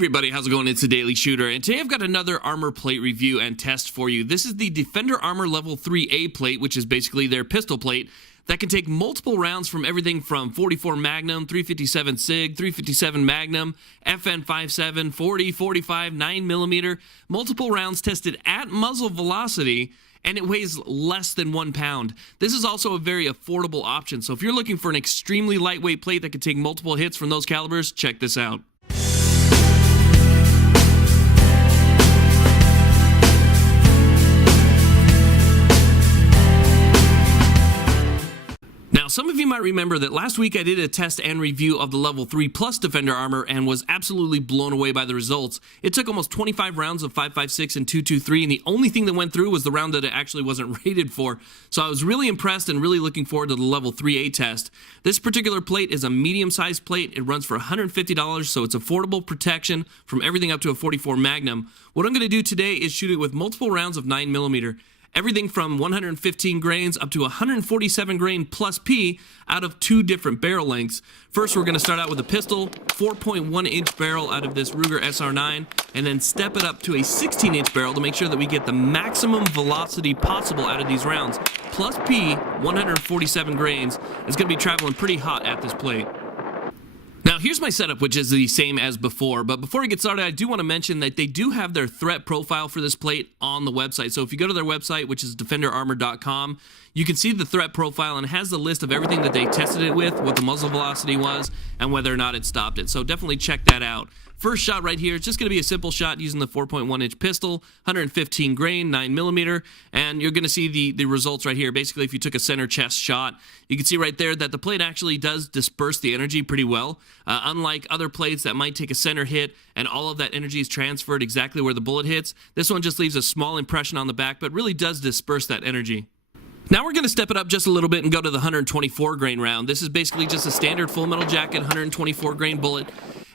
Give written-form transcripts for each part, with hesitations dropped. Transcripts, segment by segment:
everybody, how's it going? It's the Daily Shooter, and today I've got another armor plate review and test for you. This is the Defender Armor Level 3A plate, which is basically their pistol plate that can take multiple rounds from everything from 44 Magnum, 357 SIG, 357 Magnum, FN57, 40, 45, 9mm, multiple rounds tested at muzzle velocity, and it weighs less than 1 pound. This is also a very affordable option, so if you're looking for an extremely lightweight plate that can take multiple hits from those calibers, check this out. Now, some of you might remember that last week I did a test and review of the Level 3 Plus Defender Armor and was absolutely blown away by the results. It took almost 25 rounds of 5.56 and 2.23, and the only thing that went through was the round that it actually wasn't rated for. So I was really impressed and really looking forward to the Level 3A test. This particular plate is a medium-sized plate. It runs for $150, so it's affordable protection from everything up to a 44 Magnum. What I'm going to do today is shoot it with multiple rounds of 9mm. Everything from 115 grains up to 147 grain plus P out of 2 different barrel lengths. First, we're going to start out with a pistol, 4.1-inch barrel out of this Ruger SR9, and then step it up to a 16-inch barrel to make sure that we get the maximum velocity possible out of these rounds. Plus P, 147 grains, is going to be traveling pretty hot at this plate. Now, here's my setup, which is the same as before, but before I get started, I do want to mention that they do have their threat profile for this plate on the website. So if you go to their website, which is defenderarmor.com, you can see the threat profile, and it has the list of everything that they tested it with, what the muzzle velocity was, and whether or not it stopped it. So definitely check that out. First shot right here, it's just going to be a simple shot using the 4.1-inch pistol, 115 grain, 9mm, and you're going to see the results right here. Basically, if you took a center chest shot, you can see right there that the plate actually does disperse the energy pretty well. Unlike other plates that might take a center hit and all of that energy is transferred exactly where the bullet hits, this one just leaves a small impression on the back, but really does disperse that energy. Now we're going to step it up just a little bit and go to the 124 grain round. This is basically just a standard full metal jacket, 124 grain bullet.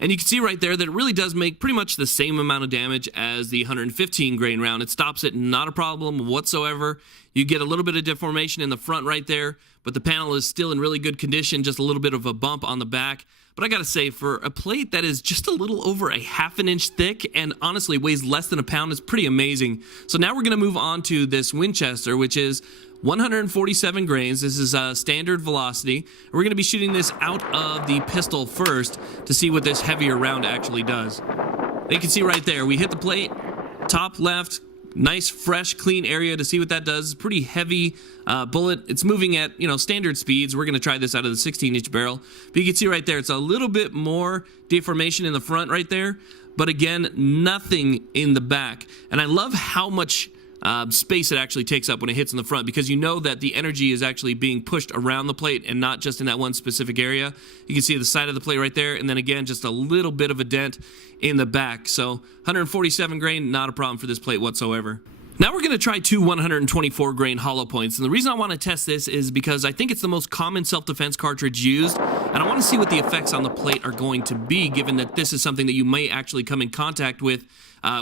And you can see right there that it really does make pretty much the same amount of damage as the 115 grain round. It stops it, not a problem whatsoever. You get a little bit of deformation in the front right there, but the panel is still in really good condition, just a little bit of a bump on the back. But I gotta say, for a plate that is just a little over a ½ an inch thick and honestly weighs less than a pound, is pretty amazing. So now we're gonna move on to this Winchester, which is 147 grains. This is a standard velocity. We're going to be shooting this out of the pistol first to see what this heavier round actually does. You can see right there, we hit the plate, top left, nice, fresh, clean area to see what that does. Pretty heavy bullet. It's moving at, standard speeds. We're going to try this out of the 16-inch barrel. But you can see right there, it's a little bit more deformation in the front right there. But again, nothing in the back. And I love how much space it actually takes up when it hits in the front, because you know that the energy is actually being pushed around the plate and not just in that one specific area. You can see the side of the plate right there, and then again just a little bit of a dent in the back. So 147 grain, not a problem for this plate whatsoever. Now we're going to try 2 124 grain hollow points, and the reason I want to test this is because I think it's the most common self-defense cartridge used, and I want to see what the effects on the plate are going to be, given that this is something that you may actually come in contact with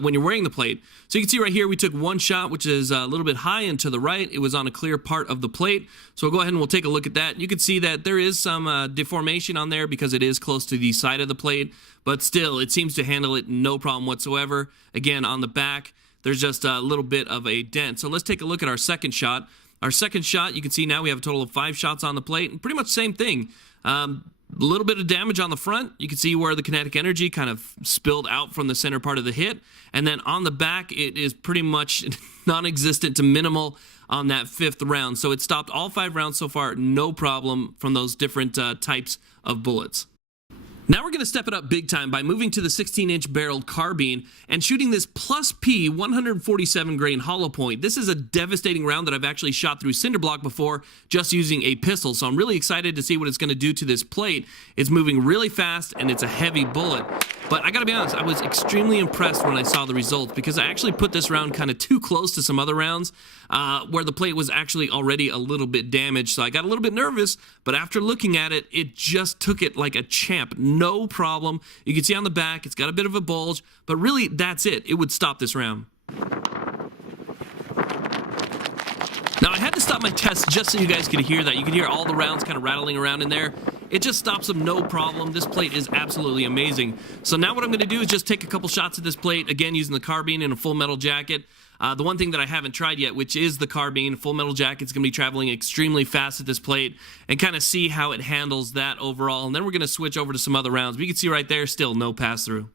when you're wearing the plate. So you can see right here we took one shot, which is a little bit high and to the right. It was on a clear part of the plate. So we'll go ahead and we'll take a look at that. You can see that there is some deformation on there because it is close to the side of the plate, but still it seems to handle it no problem whatsoever. Again, on the back, there's just a little bit of a dent. So let's take a look at our second shot. Our second shot, you can see now we have a total of 5 shots on the plate, and pretty much the same thing. A little bit of damage on the front. You can see where the kinetic energy kind of spilled out from the center part of the hit. And then on the back, it is pretty much non-existent to minimal on that 5th round. So it stopped all 5 rounds so far, no problem from those different types of bullets. Now we're going to step it up big time by moving to the 16-inch barreled carbine and shooting this plus P 147 grain hollow point. This is a devastating round that I've actually shot through cinder block before just using a pistol, so I'm really excited to see what it's going to do to this plate. It's moving really fast and it's a heavy bullet. But I gotta be honest, I was extremely impressed when I saw the results, because I actually put this round kind of too close to some other rounds where the plate was actually already a little bit damaged. So I got a little bit nervous, but after looking at it, it just took it like a champ. No problem. You can see on the back, it's got a bit of a bulge, but really that's it. It would stop this round. Now I had to stop my test just so you guys could hear that. You could hear all the rounds kind of rattling around in there. it just stops them no problem. This plate is absolutely amazing. So now what I'm going to do is just take a couple shots at this plate, again using the carbine in a full metal jacket. The one thing that I haven't tried yet, which is the carbine, full metal jacket's going to be traveling extremely fast at this plate, and kind of see how it handles that overall. And then we're going to switch over to some other rounds. But you can see right there, still no pass-through.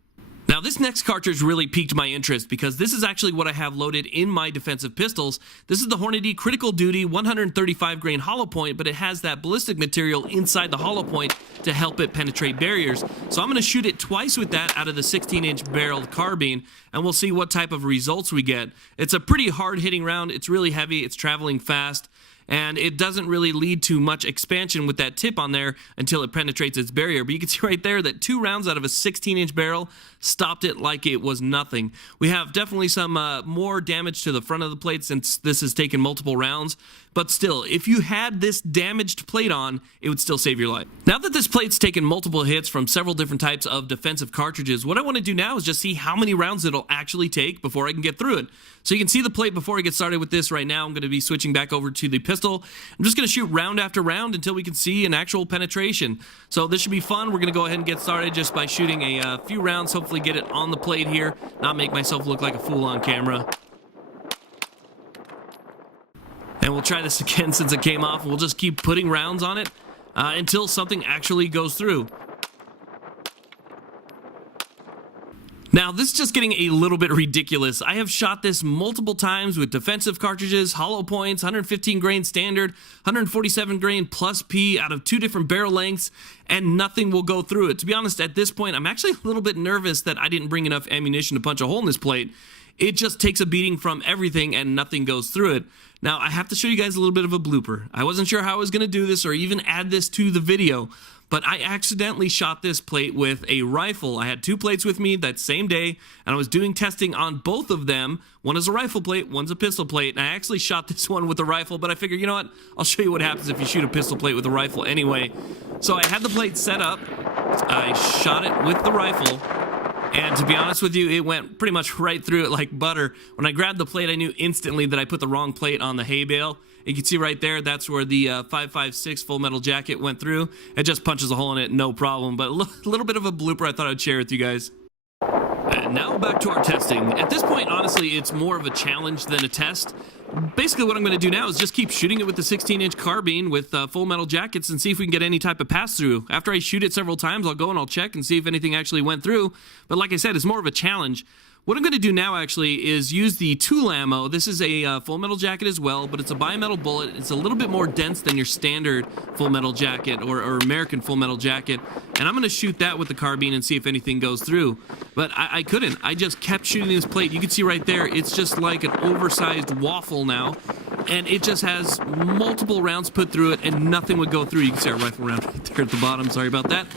Now this next cartridge really piqued my interest because this is actually what I have loaded in my defensive pistols. This is the Hornady Critical Duty 135 grain hollow point, but it has that ballistic material inside the hollow point to help it penetrate barriers. So I'm going to shoot it twice with that out of the 16-inch barreled carbine, and we'll see what type of results we get. It's a pretty hard hitting round. It's really heavy. It's traveling fast. And it doesn't really lead to much expansion with that tip on there until it penetrates its barrier. But you can see right there that 2 rounds out of a 16-inch barrel stopped it like it was nothing. We have definitely some more damage to the front of the plate since this has taken multiple rounds. But still, if you had this damaged plate on, it would still save your life. Now that this plate's taken multiple hits from several different types of defensive cartridges, what I want to do now is just see how many rounds it'll actually take before I can get through it. So you can see the plate before I get started with this right now. I'm going to be switching back over to the pistol. I'm just going to shoot round after round until we can see an actual penetration. So this should be fun. We're going to go ahead and get started just by shooting a few rounds, hopefully get it on the plate here, not make myself look like a fool on camera. And we'll try this again since it came off. We'll just keep putting rounds on it until something actually goes through. Now, this is just getting a little bit ridiculous. I have shot this multiple times with defensive cartridges, hollow points, 115 grain standard, 147 grain plus P out of 2 different barrel lengths, and nothing will go through it. To be honest, at this point, I'm actually a little bit nervous that I didn't bring enough ammunition to punch a hole in this plate. It just takes a beating from everything and nothing goes through it. Now, I have to show you guys a little bit of a blooper. I wasn't sure how I was going to do this or even add this to the video, but I accidentally shot this plate with a rifle. I had 2 plates with me that same day, and I was doing testing on both of them. One is a rifle plate, one's a pistol plate, and I actually shot this one with a rifle, but I figured, you know what, I'll show you what happens if you shoot a pistol plate with a rifle anyway. So I had the plate set up, I shot it with the rifle, and to be honest with you, it went pretty much right through it like butter. When I grabbed the plate, I knew instantly that I put the wrong plate on the hay bale. You can see right there, that's where the 5.56 full metal jacket went through. It just punches a hole in it, no problem. But a little bit of a blooper I thought I'd share with you guys. And now back to our testing. At this point, honestly, it's more of a challenge than a test. Basically, what I'm going to do now is just keep shooting it with the 16-inch carbine with full metal jackets and see if we can get any type of pass-through. After I shoot it several times, I'll go and I'll check and see if anything actually went through. But like I said, it's more of a challenge. What I'm going to do now, actually, is use the tool ammo. This is a full metal jacket as well, but it's a bimetal bullet. It's a little bit more dense than your standard full metal jacket or American full metal jacket. And I'm going to shoot that with the carbine and see if anything goes through. But I couldn't. I just kept shooting this plate. You can see right there, it's just like an oversized waffle now. And it just has multiple rounds put through it, and nothing would go through. You can see our rifle round right there at the bottom. Sorry about that.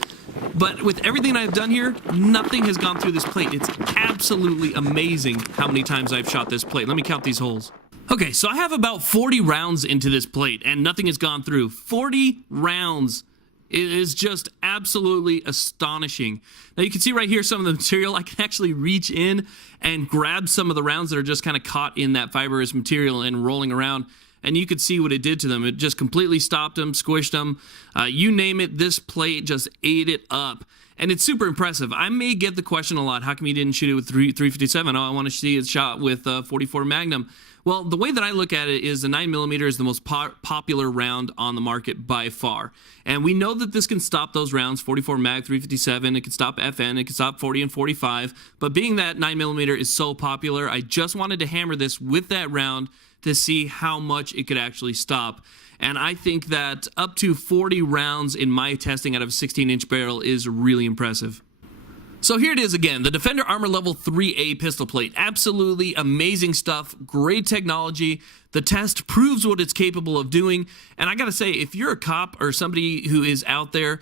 But with everything I've done here, nothing has gone through this plate. It's absolutely amazing how many times I've shot this plate. Let me count these holes. Okay, so I have about 40 rounds into this plate, and nothing has gone through. 40 rounds. It is just absolutely astonishing. Now you can see right here some of the material. I can actually reach in and grab some of the rounds that are just kind of caught in that fibrous material and rolling around. And you could see what it did to them. It just completely stopped them, squished them. You name it, this plate just ate it up. And it's super impressive. I may get the question a lot, how come you didn't shoot it with 357? Oh, I want to see it shot with 44 Magnum. Well, the way that I look at it is the 9mm is the most popular round on the market by far. And we know that this can stop those rounds, 44 Mag, 357, it can stop FN, it can stop 40 and 45. But being that 9mm is so popular, I just wanted to hammer this with that round to see how much it could actually stop. And I think that up to 40 rounds in my testing out of a 16-inch barrel is really impressive. So here it is again, the Defender Armor Level 3A pistol plate. Absolutely amazing stuff, great technology. The test proves what it's capable of doing. And I gotta say, if you're a cop or somebody who is out there,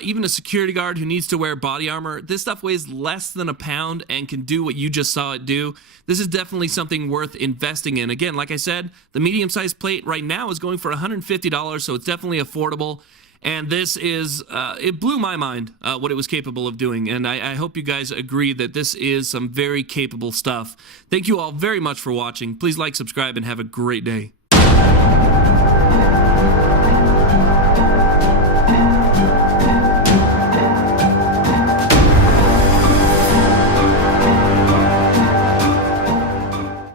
even a security guard who needs to wear body armor, this stuff weighs less than a pound and can do what you just saw it do. This is definitely something worth investing in. Again, like I said, the medium-sized plate right now is going for $150, so it's definitely affordable. And this is, it blew my mind what it was capable of doing. And I hope you guys agree that this is some very capable stuff. Thank you all very much for watching. Please like, subscribe, and have a great day.